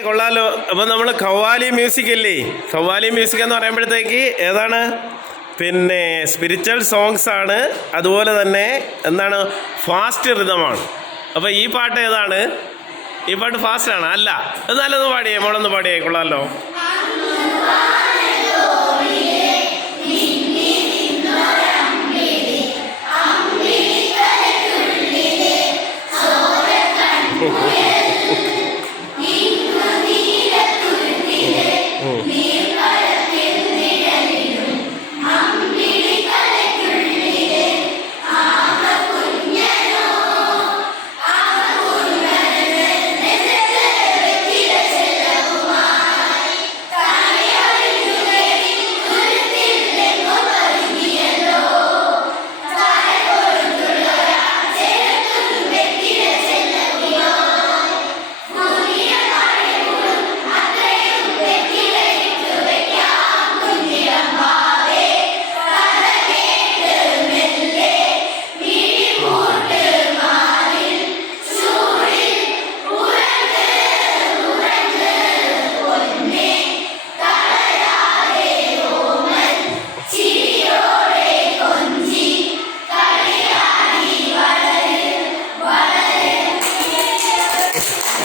കൊള്ളാലോ. അപ്പൊ നമ്മൾ ഖവാലി മ്യൂസിക് അല്ലേ ഖവാലി മ്യൂസിക് എന്ന് പറയുമ്പോഴത്തേക്ക് ഏതാണ്? പിന്നെ സ്പിരിച്വൽ സോങ്സ് ആണ്. അതുപോലെ തന്നെ എന്താണ്? ഫാസ്റ്റ് റിതമാണ് അപ്പൊ ഈ പാട്ട് ഏതാണ്? ഈ പാട്ട് ഫാസ്റ്റ് ആണ്. അല്ല. എന്നാലൊന്ന് പാടിയേ മോളൊന്ന് പാടിയേ കൊള്ളാലോ.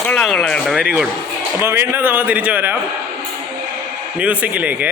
കൊള്ളാം കൊള്ളാം കേട്ടോ. വെരി ഗുഡ് അപ്പോൾ വീണ്ടും നമുക്ക് തിരിച്ചു വരാം. മ്യൂസിക്കിലേക്ക്